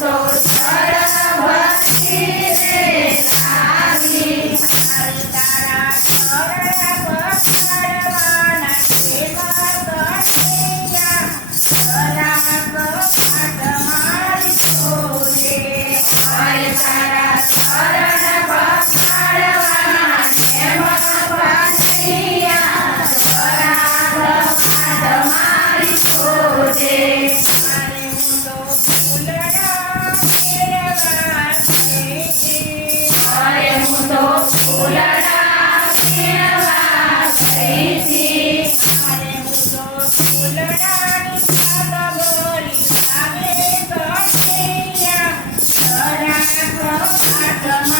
so sad, Sacramento.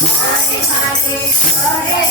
Bye.